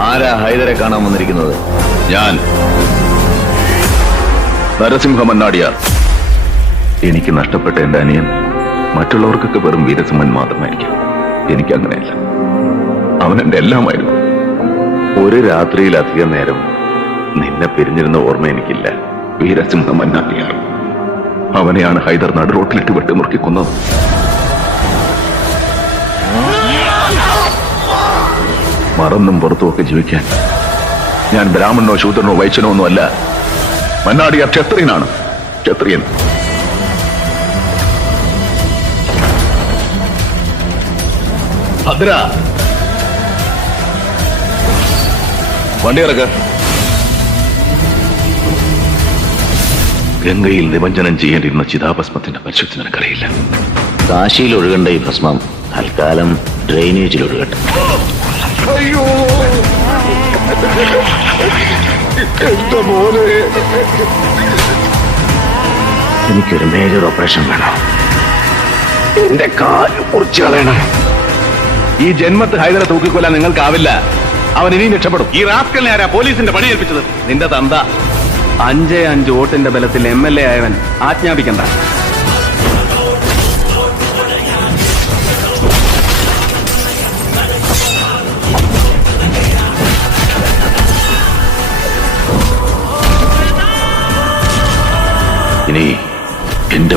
ആരാ ഹൈദരെ കാണാൻ വന്നിരിക്കുന്നത്? ഞാൻ നരസിംഹ മന്നാടിയാർ. എനിക്ക് നഷ്ടപ്പെട്ട എന്റെ അനിയൻ മറ്റുള്ളവർക്കൊക്കെ വെറും വീരസിംഹൻ മാത്രമായിരിക്കും. എനിക്ക് അങ്ങനെയല്ല. അവൻ എന്റെ എല്ലാമായിരുന്നു. ഒരു രാത്രിയിലധികം നേരം നിന്നെ പിരിഞ്ഞിരുന്ന ഓർമ്മ എനിക്കില്ല. വീരസിംഹ മന്നാടിയാർ. അവനെയാണ് ഹൈദർ നടു റോട്ടിലിട്ട് വെട്ടിമുറുക്കി കൊന്നത്. മറന്നും പുറത്തുമൊക്കെ ജീവിക്കാൻ ഞാൻ ബ്രാഹ്മണനോ ശൂദ്രനോ വൈശ്യനോ ഒന്നും അല്ല. മന്നാടിയാർ ക്ഷത്രിയനാണ്. ക്ഷത്രിയൻ. ഭദ്ര, വണ്ടി ഇറക്ക. ഗംഗയിൽ നിമഞ്ജനം ചെയ്യേണ്ടിരുന്ന ചിതാഭസ്മത്തിന്റെ പരിശുദ്ധി നിനക്കറിയില്ല. കാശിയിൽ ഒഴുകേണ്ട ഈ ഭസ്മം തൽക്കാലം ഡ്രെയിനേജിൽ ഒഴുകട്ടെ. അയ്യോ, എന്റെ മോനെ. എനിക്കൊരു മേജർ ഓപ്പറേഷൻ വേണം. എന്റെ കാല് മുറിച്ചു കളയണം. ഈ ജന്മത്ത് ഹൈദരെ തൂക്കിക്കൊല്ലാൻ നിങ്ങൾക്കാവില്ല. അവൻ ഇനിയും രക്ഷപ്പെടും. ഈ റാസ്കലിനെ ആരാ പോലീസിന്റെ പണി ഏൽപ്പിച്ചത്? നിന്റെ തന്ത. 5-5 വോട്ടിന്റെ ബലത്തിൽ MLA ആയവൻ ആജ്ഞാപിക്കണ്ട. ഇനി എന്റെ